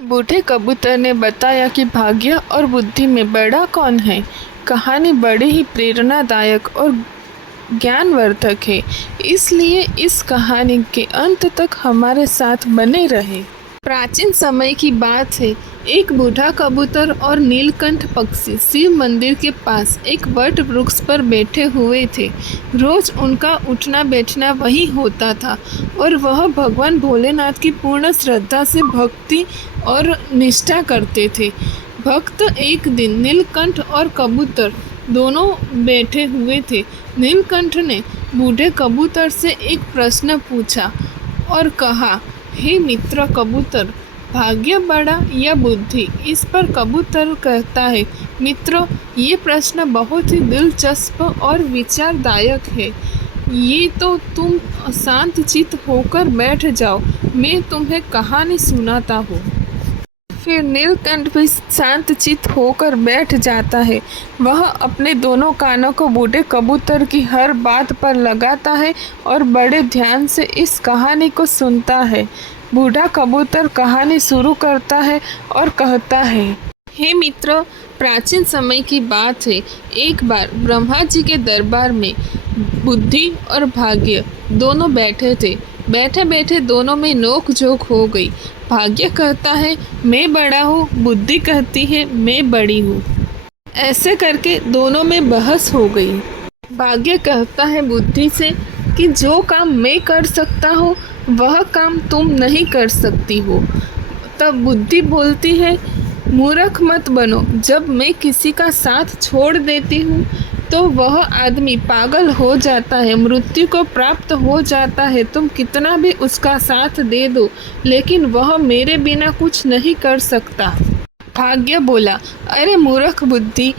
बूढ़े कबूतर ने बताया कि भाग्य और बुद्धि में बड़ा कौन है। कहानी बड़ी ही प्रेरणादायक और ज्ञानवर्धक है, इसलिए इस कहानी के अंत तक हमारे साथ बने रहे। प्राचीन समय की बात है। एक बूढ़ा कबूतर और नीलकंठ पक्षी शिव मंदिर के पास एक वट वृक्ष पर बैठे हुए थे। रोज उनका उठना बैठना वही होता था और वह भगवान भोलेनाथ की पूर्ण श्रद्धा से भक्ति और निष्ठा करते थे। भक्त एक दिन नीलकंठ और कबूतर दोनों बैठे हुए थे। नीलकंठ ने बूढ़े कबूतर से एक प्रश्न पूछा और कहा, हे मित्र कबूतर, भाग्य बड़ा या बुद्धि? इस पर कबूतर कहता है, मित्र, ये प्रश्न बहुत ही दिलचस्प और विचारदायक है। ये तो तुम शांत चित्त होकर बैठ जाओ, मैं तुम्हें कहानी सुनाता हूँ। फिर नीलकंठ भी शांत चित्त होकर बैठ जाता है। वह अपने दोनों कानों को बूढ़े कबूतर की हर बात पर लगाता है और बड़े ध्यान से इस कहानी को सुनता है। बूढ़ा कबूतर कहानी शुरू करता है और कहता है, हे मित्र, प्राचीन समय की बात है। एक बार ब्रह्मा जी के दरबार में बुद्धि और भाग्य दोनों बैठे थे। बैठे बैठे दोनों में नोक झोंक हो गई। भाग्य कहता है, मैं बड़ा हूँ। बुद्धि कहती है, मैं बड़ी हूँ। ऐसे करके दोनों में बहस हो गई। भाग्य कहता है बुद्धि से कि जो काम मैं कर सकता हूँ वह काम तुम नहीं कर सकती हो। तब बुद्धि बोलती है, मूर्ख मत बनो। जब मैं किसी का साथ छोड़ देती हूँ तो वह आदमी पागल हो जाता है, मृत्यु को प्राप्त हो जाता है। तुम कितना भी उसका साथ दे दो, लेकिन वह मेरे बिना कुछ नहीं कर सकता। भाग्य बोला, अरे मूर्ख बुद्धि,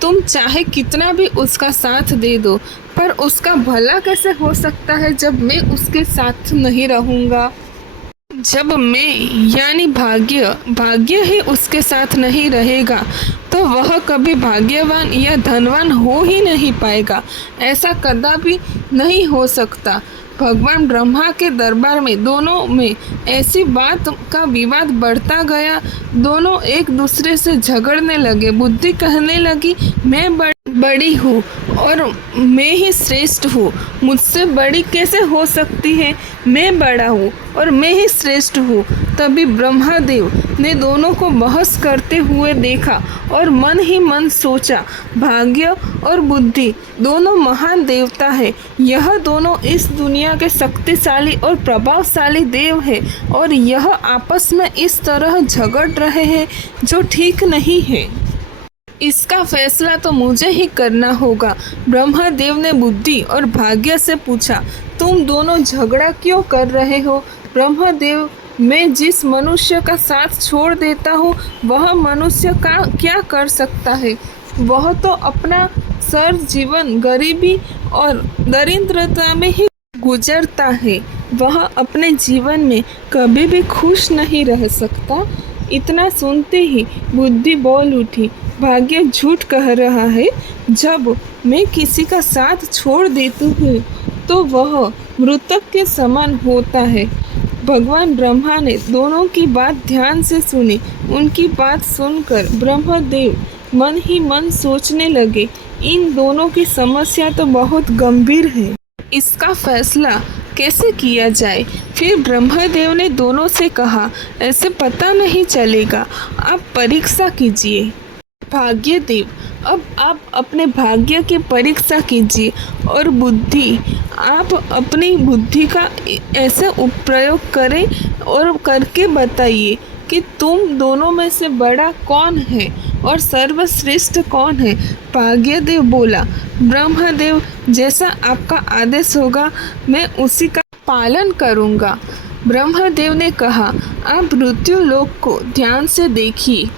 तुम चाहे कितना भी उसका साथ दे दो, पर उसका भला कैसे हो सकता है जब मैं उसके साथ नहीं रहूँगा? जब मैं यानी भाग्य ही उसके साथ नहीं रहेगा तो वह कभी भाग्यवान या धनवान हो ही नहीं पाएगा। ऐसा कदापि नहीं हो सकता। भगवान ब्रह्मा के दरबार में दोनों में ऐसी बात का विवाद बढ़ता गया। दोनों एक दूसरे से झगड़ने लगे। बुद्धि कहने लगी, मैं बड़ी हूँ और मैं ही श्रेष्ठ हूँ, मुझसे बड़ी कैसे हो सकती है? मैं बड़ा हूँ और मैं ही श्रेष्ठ हूँ। तभी ब्रह्मदेव ने दोनों को बहस करते हुए देखा और मन ही मन सोचा, भाग्य और बुद्धि दोनों महान देवता है। यह दोनों इस दुनिया के शक्तिशाली और प्रभावशाली देव है और यह आपस में इस तरह झगड़ रहे हैं जो ठीक नहीं है। इसका फैसला तो मुझे ही करना होगा। ब्रह्मदेव ने बुद्धि और भाग्य से पूछा, तुम दोनों झगड़ा क्यों कर रहे हो? ब्रह्मदेव, मैं जिस मनुष्य का साथ छोड़ देता हूँ वह मनुष्य का क्या कर सकता है? वह तो अपना सारा जीवन गरीबी और दरिद्रता में ही गुजरता है। वह अपने जीवन में कभी भी खुश नहीं रह सकता। इतना सुनते ही बुद्धि बोल उठी, भाग्य झूठ कह रहा है। जब मैं किसी का साथ छोड़ देती हूँ तो वह मृतक के समान होता है। भगवान ब्रह्मा ने दोनों की बात ध्यान से सुनी। उनकी बात सुनकर ब्रह्मदेव मन ही मन सोचने लगे, इन दोनों की समस्या तो बहुत गंभीर है। इसका फैसला कैसे किया जाए? फिर ब्रह्मदेव ने दोनों से कहा, ऐसे पता नहीं चलेगा, आप परीक्षा कीजिए। भाग्यदेव, अब आप अपने भाग्य की परीक्षा कीजिए और बुद्धि, आप अपनी बुद्धि का ऐसे प्रयोग करें और करके बताइए कि तुम दोनों में से बड़ा कौन है और सर्वश्रेष्ठ कौन है। भाग्यदेव बोला, ब्रह्मदेव, जैसा आपका आदेश होगा मैं उसी का पालन करूँगा। ब्रह्मदेव ने कहा, आप मृत्यु लोक को ध्यान से देखिए।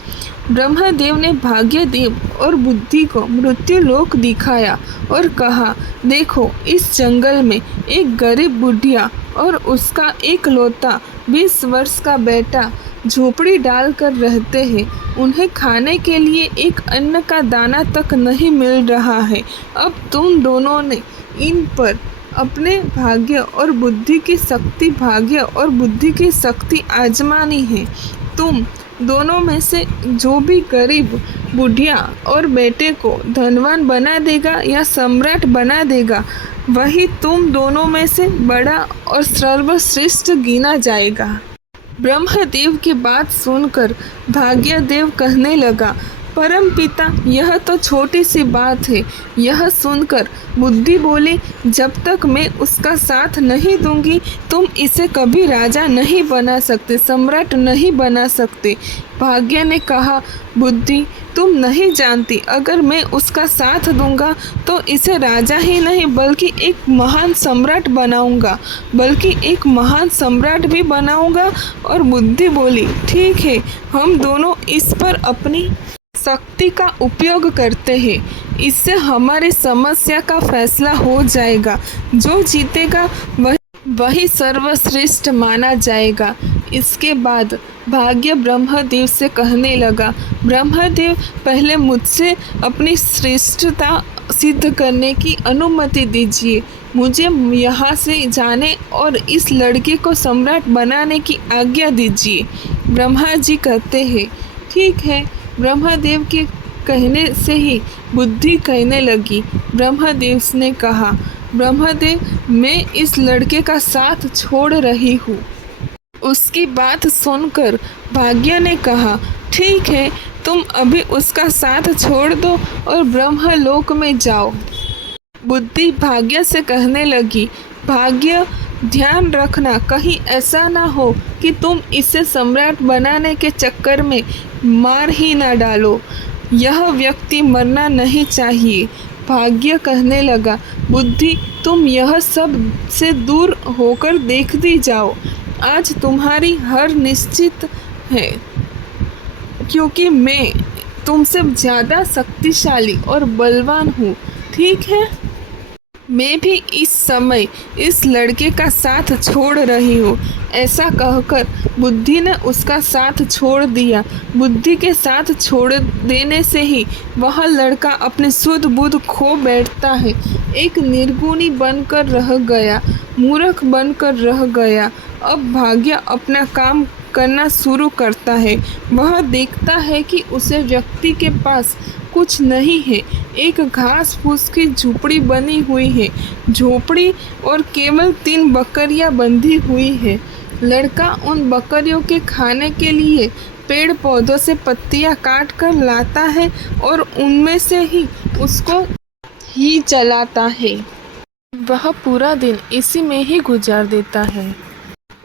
ब्रह्मदेव ने भाग्यदेव और बुद्धि को मृत्यु लोक दिखाया और कहा, देखो, इस जंगल में एक गरीब बुढ़िया और उसका इकलौता 20 वर्ष का बेटा झोपड़ी डालकर रहते हैं। उन्हें खाने के लिए एक अन्न का दाना तक नहीं मिल रहा है। अब तुम दोनों ने इन पर अपने भाग्य और बुद्धि की शक्ति आजमानी है। तुम दोनों में से जो भी गरीब बुढ़िया और बेटे को धनवान बना देगा या सम्राट बना देगा, वही तुम दोनों में से बड़ा और सर्वश्रेष्ठ गिना जाएगा। ब्रह्मदेव की बात सुनकर भाग्यदेव कहने लगा, परमपिता, यह तो छोटी सी बात है। यह सुनकर बुद्धि बोली, जब तक मैं उसका साथ नहीं दूंगी तुम इसे कभी राजा नहीं बना सकते, सम्राट नहीं बना सकते। भाग्य ने कहा, बुद्धि, तुम नहीं जानती, अगर मैं उसका साथ दूंगा तो इसे राजा ही नहीं बल्कि एक महान सम्राट बनाऊंगा, बल्कि एक महान सम्राट भी बनाऊंगा। और बुद्धि बोली, ठीक है, हम दोनों इस पर अपनी शक्ति का उपयोग करते हैं, इससे हमारी समस्या का फैसला हो जाएगा। जो जीतेगा वही सर्वश्रेष्ठ माना जाएगा। इसके बाद भाग्य ब्रह्मदेव से कहने लगा, ब्रह्मदेव, पहले मुझसे अपनी श्रेष्ठता सिद्ध करने की अनुमति दीजिए। मुझे यहाँ से जाने और इस लड़के को सम्राट बनाने की आज्ञा दीजिए। ब्रह्मा जी कहते हैं, ठीक है। ब्रह्मदेव के कहने से ही बुद्धि कहने लगी। ब्रह्मदेव ने कहा, ब्रह्मदेव, मैं इस लड़के का साथ छोड़ रही हूँ। उसकी बात सुनकर भाग्य ने कहा, ठीक है, तुम अभी उसका साथ छोड़ दो और ब्रह्मलोक में जाओ। बुद्धि भाग्य से कहने लगी, भाग्य, ध्यान रखना कहीं ऐसा ना हो कि तुम इसे सम्राट बनाने के चक्कर में मार ही ना डालो। यह व्यक्ति मरना नहीं चाहिए। भाग्य कहने लगा, बुद्धि, तुम यह सब से दूर होकर देखती जाओ। आज तुम्हारी हार निश्चित है, क्योंकि मैं तुमसे ज़्यादा शक्तिशाली और बलवान हूँ। ठीक है, मैं भी इस समय इस लड़के का साथ छोड़ रही हूँ। ऐसा कहकर बुद्धि ने उसका साथ छोड़ दिया। बुद्धि के साथ छोड़ देने से ही वह लड़का अपने शुद्ध बुद्ध खो बैठता है। एक निर्गुणी बनकर रह गया, मूर्ख बनकर रह गया। अब भाग्य अपना काम करना शुरू करता है। वह देखता है कि उसे व्यक्ति के पास कुछ नहीं है। एक घास फूस की झोपड़ी बनी हुई है, झोपड़ी और केवल 3 बकरियां बंधी हुई है। लड़का उन बकरियों के खाने के लिए पेड़ पौधों से पत्तियां काट कर लाता है और उनमें से ही उसको ही चलाता है। वह पूरा दिन इसी में ही गुजार देता है।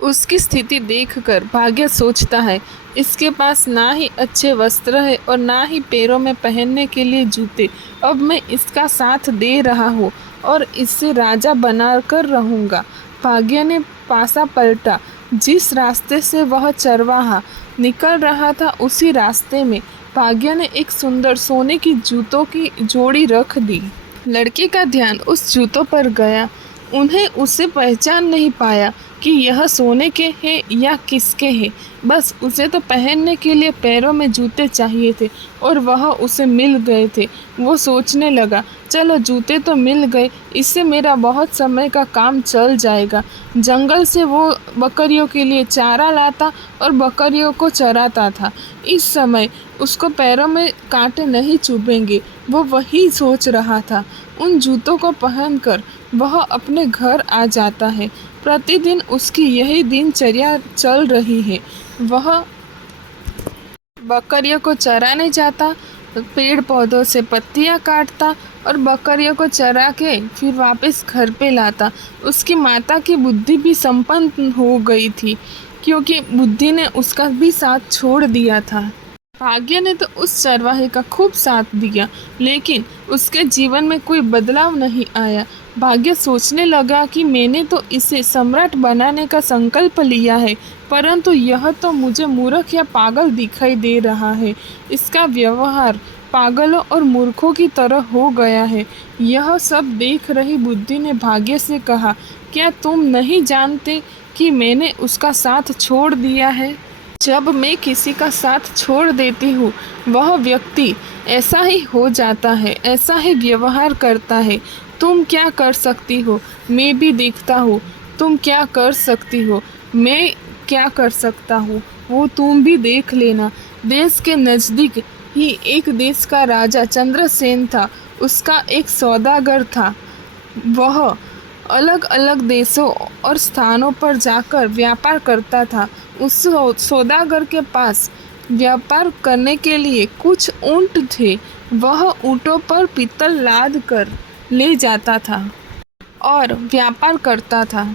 उसकी स्थिति देखकर भाग्य सोचता है, इसके पास ना ही अच्छे वस्त्र है और ना ही पैरों में पहनने के लिए जूते। अब मैं इसका साथ दे रहा हूँ और इससे राजा बनाकर रहूँगा। भाग्य ने पासा पलटा। जिस रास्ते से वह चरवाहा निकल रहा था उसी रास्ते में भाग्य ने एक सुंदर सोने की जूतों की जोड़ी रख दी। लड़के का ध्यान उस जूतों पर गया। उन्हें उसे पहचान नहीं पाया कि यह सोने के हैं या किसके हैं। बस उसे तो पहनने के लिए पैरों में जूते चाहिए थे और वह उसे मिल गए थे। वो सोचने लगा, चलो जूते तो मिल गए, इससे मेरा बहुत समय का काम चल जाएगा। जंगल से वो बकरियों के लिए चारा लाता और बकरियों को चराता था। इस समय उसको पैरों में कांटे नहीं चुभेंगे, वो वही सोच रहा था। उन जूतों को पहनकर वह अपने घर आ जाता है। प्रतिदिन उसकी यही दिनचर्या चल रही है। वह बकरियों को चराने जाता, पेड़ पौधों से पत्तियां काटता और बकरियों को चरा के फिर वापस घर पे लाता। उसकी माता की बुद्धि भी संपन्न हो गई थी, क्योंकि बुद्धि ने उसका भी साथ छोड़ दिया था। भाग्य ने तो उस चरवाहे का खूब साथ दिया, लेकिन उसके जीवन में कोई बदलाव नहीं आया। भाग्य सोचने लगा कि मैंने तो इसे सम्राट बनाने का संकल्प लिया है, परंतु यह तो मुझे मूर्ख या पागल दिखाई दे रहा है। इसका व्यवहार पागलों और मूर्खों की तरह हो गया है। यह सब देख रही बुद्धि ने भाग्य से कहा, क्या तुम नहीं जानते कि मैंने उसका साथ छोड़ दिया है? जब मैं किसी का साथ छोड़ देती हूँ, वह व्यक्ति ऐसा ही हो जाता है, ऐसा ही व्यवहार करता है। तुम क्या कर सकती हो, मैं भी देखता हूँ। तुम क्या कर सकती हो, मैं क्या कर सकता हूँ, वो तुम भी देख लेना। देश के नज़दीक ही एक देश का राजा चंद्रसेन था। उसका एक सौदागर था। वह अलग अलग देशों और स्थानों पर जाकर व्यापार करता था। उस सौदागर के पास व्यापार करने के लिए कुछ ऊंट थे। वह ऊँटों पर पीतल लाद कर ले जाता था और व्यापार करता था।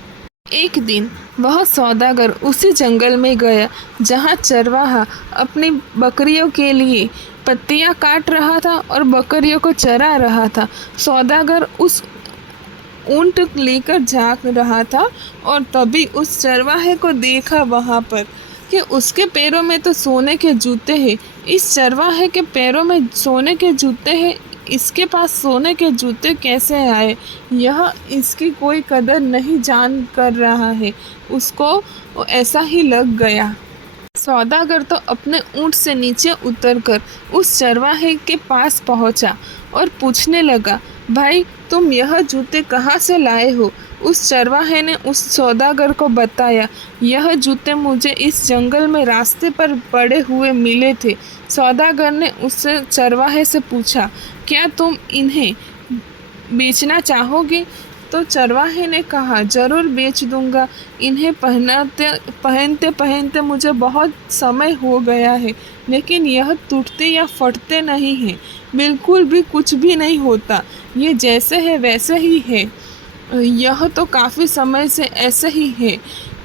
एक दिन वह सौदागर उसी जंगल में गया जहाँ चरवाहा अपनी बकरियों के लिए पत्तियाँ काट रहा था और बकरियों को चरा रहा था। सौदागर उस ऊँट लेकर जा रहा था और तभी उस चरवाहे को देखा वहाँ पर कि उसके पैरों में तो सोने के जूते हैं। इस चरवाहे के पैरों में सोने के जूते हैं, इसके पास सोने के जूते कैसे आए? यह इसकी कोई कदर नहीं जान कर रहा है। उसको ऐसा ही लग गया। सौदागर तो अपने ऊँट से नीचे उतरकर उस चरवाहे के पास पहुंचा और पूछने लगा, भाई तुम यह जूते कहाँ से लाए हो? उस चरवाहे ने उस सौदागर को बताया, यह जूते मुझे इस जंगल में रास्ते पर पड़े हुए मिले थे। सौदागर ने उस चरवाहे से पूछा, क्या तुम इन्हें बेचना चाहोगे? तो चरवाहे ने कहा, ज़रूर बेच दूंगा। इन्हें पहनते पहनते मुझे बहुत समय हो गया है, लेकिन यह टूटते या फटते नहीं हैं। बिल्कुल भी कुछ भी नहीं होता। ये जैसे है वैसे ही है। यह तो काफ़ी समय से ऐसे ही है।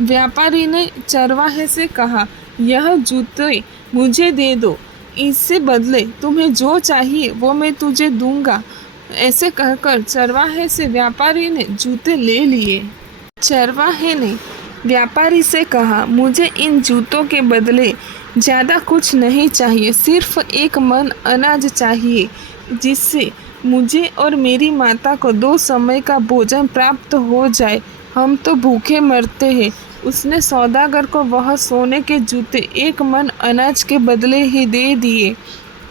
व्यापारी ने चरवाहे से कहा, यह जूते मुझे दे दो, इससे बदले तुम्हें जो चाहिए वो मैं तुझे दूंगा। ऐसे कहकर चरवाहे से व्यापारी ने जूते ले लिए। चरवाहे ने व्यापारी से कहा, मुझे इन जूतों के बदले ज़्यादा कुछ नहीं चाहिए, सिर्फ एक मन अनाज चाहिए, जिससे मुझे और मेरी माता को 2 समय का भोजन प्राप्त हो जाए। हम तो भूखे मरते हैं। उसने सौदागर को वह सोने के जूते 1 मन अनाज के बदले ही दे दिए।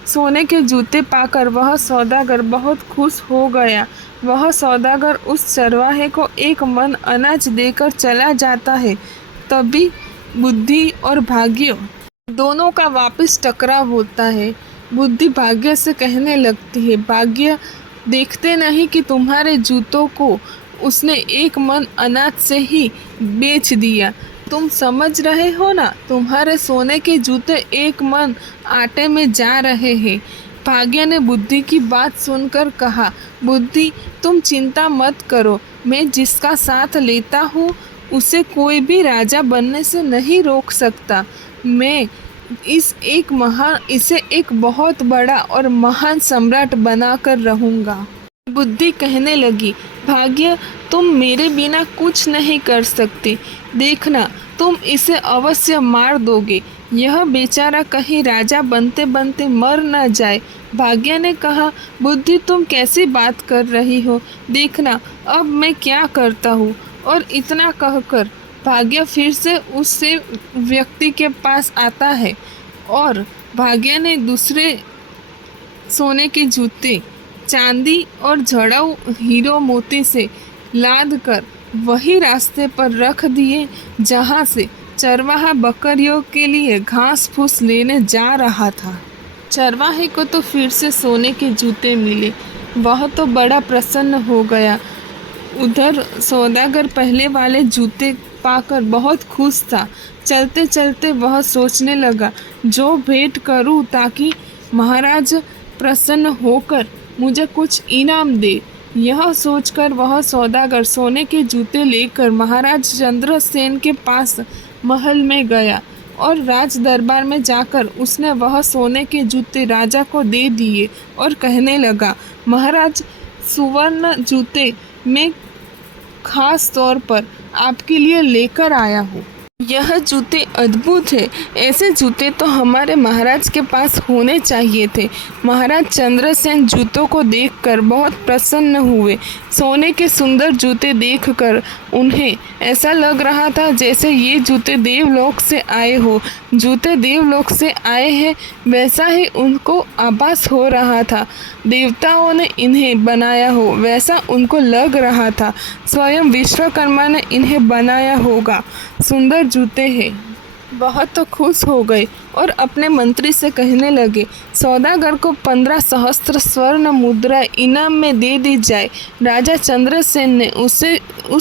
सोने के जूते पाकर वह सौदागर बहुत खुश हो गया। वह सौदागर उस चरवाहे को 1 मन अनाज देकर चला जाता है। तभी बुद्धि और भाग्य दोनों का वापस टकराव होता है। बुद्धि भाग्य से कहने लगती है, भाग्य देखते नहीं कि तुम्हारे जूतों को उसने 1 मन अनाज से ही बेच दिया। तुम समझ रहे हो ना, तुम्हारे सोने के जूते 1 मन आटे में जा रहे हैं। भाग्य ने बुद्धि की बात सुनकर कहा, बुद्धि तुम चिंता मत करो, मैं जिसका साथ लेता हूँ उसे कोई भी राजा बनने से नहीं रोक सकता। मैं इसे एक बहुत बड़ा और महान सम्राट बनाकर रहूँगा। बुद्धि कहने लगी, भाग्य तुम मेरे बिना कुछ नहीं कर सकते। देखना, तुम इसे अवश्य मार दोगे। यह बेचारा कहीं राजा बनते बनते मर न जाए। भाग्य ने कहा, बुद्धि तुम कैसी बात कर रही हो? देखना अब मैं क्या करता हूँ। और इतना कहकर भाग्य फिर से उससे व्यक्ति के पास आता है और भाग्य ने दूसरे सोने के जूते चांदी और जड़ाऊ हीरो मोती से लाद कर वही रास्ते पर रख दिए जहाँ से चरवाहा बकरियों के लिए घास फूस लेने जा रहा था। चरवाहे को तो फिर से सोने के जूते मिले। वह तो बड़ा प्रसन्न हो गया। उधर सौदागर पहले वाले जूते पाकर बहुत खुश था। चलते चलते वह सोचने लगा, जो भेंट करूं ताकि महाराज प्रसन्न होकर मुझे कुछ इनाम दे। यह सोचकर वह सौदागर सोने के जूते लेकर महाराज चंद्रसेन के पास महल में गया और राज दरबार में जाकर उसने वह सोने के जूते राजा को दे दिए और कहने लगा, महाराज सुवर्ण जूते मैं खास तौर पर आपके लिए लेकर आया हूँ। यह जूते अद्भुत है। ऐसे जूते तो हमारे महाराज के पास होने चाहिए थे। महाराज चंद्रसेन जूतों को देखकर बहुत प्रसन्न हुए। सोने के सुंदर जूते देखकर उन्हें ऐसा लग रहा था जैसे ये जूते देवलोक से आए हो। जूते देवलोक से आए हैं वैसा ही उनको आभास हो रहा था। देवताओं ने इन्हें बनाया हो वैसा उनको लग रहा था। स्वयं विश्वकर्मा ने इन्हें बनाया होगा। सुंदर जूते हैं। वह तो खुश हो गए और अपने मंत्री से कहने लगे, सौदागर को 15 सहस्त्र स्वर्ण मुद्रा इनाम में दे दी जाए। राजा चंद्रसेन ने उस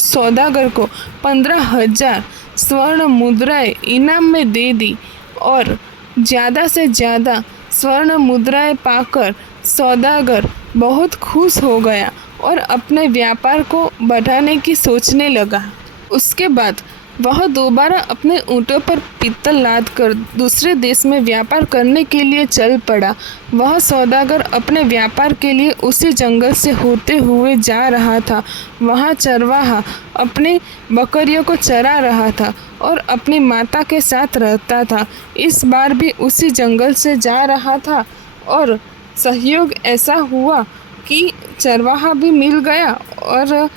सौदागर को 15,000 स्वर्ण मुद्राएं इनाम में दे दी और ज़्यादा से ज़्यादा स्वर्ण मुद्राएं पाकर सौदागर बहुत खुश हो गया और अपने व्यापार को बढ़ाने की सोचने लगा। उसके बाद वह दोबारा अपने ऊँटों पर पीतल लाद कर दूसरे देश में व्यापार करने के लिए चल पड़ा। वह सौदागर अपने व्यापार के लिए उसी जंगल से होते हुए जा रहा था। वहाँ चरवाहा अपने बकरियों को चरा रहा था और अपनी माता के साथ रहता था। इस बार भी उसी जंगल से जा रहा था और सहयोग ऐसा हुआ कि चरवाहा भी मिल गया और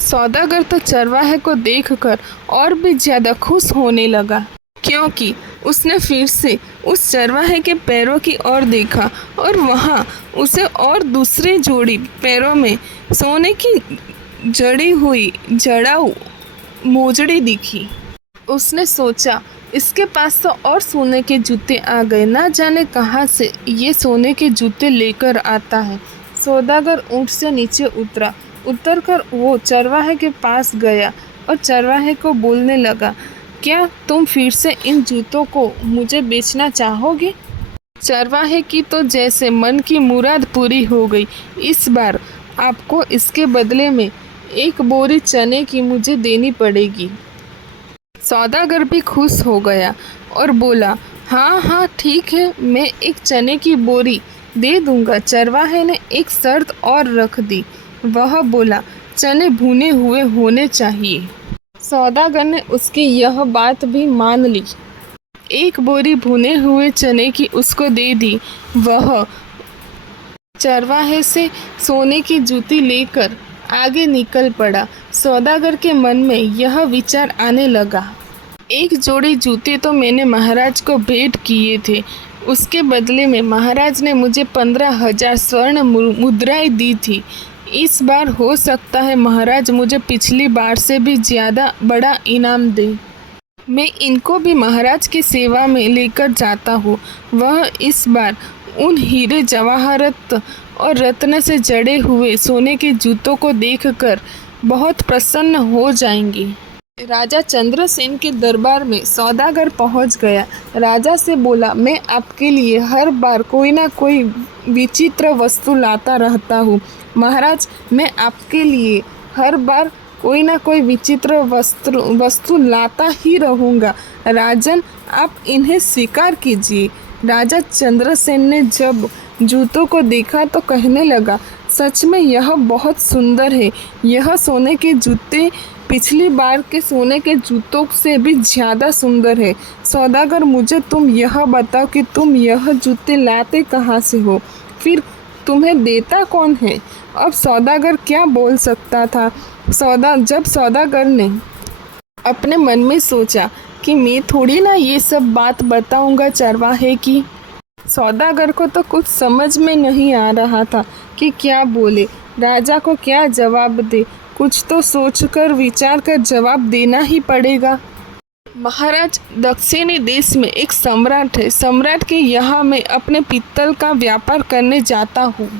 सौदागर तो चरवाहे को देखकर और भी ज़्यादा खुश होने लगा, क्योंकि उसने फिर से उस चरवाहे के पैरों की ओर देखा और वहाँ उसे और दूसरे जोड़ी पैरों में सोने की जड़ी हुई जड़ाऊ मोजड़ी दिखी। उसने सोचा, इसके पास तो और सोने के जूते आ गए, ना जाने कहाँ से ये सोने के जूते लेकर आता है। सौदागर ऊँट से नीचे उतरकर वो चरवाहे के पास गया और चरवाहे को बोलने लगा, क्या तुम फिर से इन जूतों को मुझे बेचना चाहोगे? चरवाहे की तो जैसे मन की मुराद पूरी हो गई। इस बार आपको इसके बदले में 1 बोरी चने की मुझे देनी पड़ेगी। सौदागर भी खुश हो गया और बोला, हाँ हाँ ठीक है, मैं 1 चने की बोरी दे दूंगा। चरवाहे ने एक शर्त और रख दी। वह बोला, चने भुने हुए होने चाहिए। सौदागर ने उसकी यह बात भी मान ली। 1 बोरी भुने हुए चने की उसको दे दी। वह चरवाहे से सोने की जूती लेकर आगे निकल पड़ा। सौदागर के मन में यह विचार आने लगा, 1 जोड़ी जूते तो मैंने महाराज को भेंट किए थे, उसके बदले में महाराज ने मुझे 15,000 स्वर्ण मुद्राएं दी थी। इस बार हो सकता है महाराज मुझे पिछली बार से भी ज़्यादा बड़ा इनाम दे। मैं इनको भी महाराज की सेवा में लेकर जाता हूँ। वह इस बार उन हीरे जवाहरत और रत्न से जड़े हुए सोने के जूतों को देखकर बहुत प्रसन्न हो जाएंगी। राजा चंद्रसेन के दरबार में सौदागर पहुंच गया। राजा से बोला, मैं आपके लिए हर बार कोई ना कोई विचित्र वस्तु लाता रहता हूँ। महाराज, मैं आपके लिए हर बार कोई ना कोई विचित्र वस्तु लाता ही रहूँगा। राजन, आप इन्हें स्वीकार कीजिए। राजा चंद्रसेन ने जब जूतों को देखा तो कहने लगा, सच में यह बहुत सुंदर है। यह सोने के जूते पिछली बार के सोने के जूतों से भी ज़्यादा सुंदर है। सौदागर, मुझे तुम यह बताओ कि तुम यह जूते लाते कहाँ से हो, फिर तुम्हें देता कौन है? अब सौदागर क्या बोल सकता था। जब सौदागर ने अपने मन में सोचा कि मैं थोड़ी ना ये सब बात बताऊंगा चरवाहे की। सौदागर को तो कुछ समझ में नहीं आ रहा था कि क्या बोले, राजा को क्या जवाब दे। कुछ तो सोचकर विचार कर जवाब देना ही पड़ेगा। महाराज, दक्षिणी देश में एक सम्राट है। सम्राट के यहाँ मैं अपने पित्तल का व्यापार करने जाता हूँ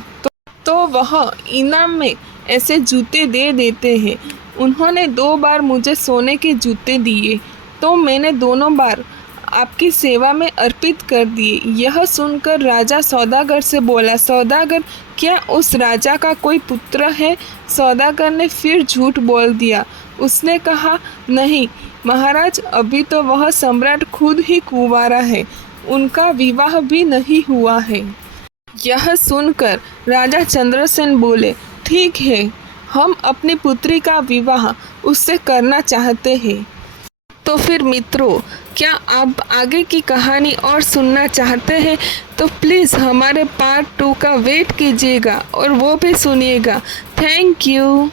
तो वह इनाम में ऐसे जूते दे देते हैं। उन्होंने 2 बार मुझे सोने के जूते दिए तो मैंने दोनों बार आपकी सेवा में अर्पित कर दिए। यह सुनकर राजा सौदागर से बोला, सौदागर, क्या उस राजा का कोई पुत्र है? सौदागर ने फिर झूठ बोल दिया। उसने कहा, नहीं महाराज, अभी तो वह सम्राट खुद ही कुंवारा है, उनका विवाह भी नहीं हुआ है। यह सुनकर राजा चंद्रसेन बोले, ठीक है, हम अपनी पुत्री का विवाह उससे करना चाहते हैं। तो फिर मित्रों, क्या आप आगे की कहानी और सुनना चाहते हैं? तो प्लीज़ हमारे पार्ट 2 का वेट कीजिएगा और वो भी सुनिएगा। Thank you.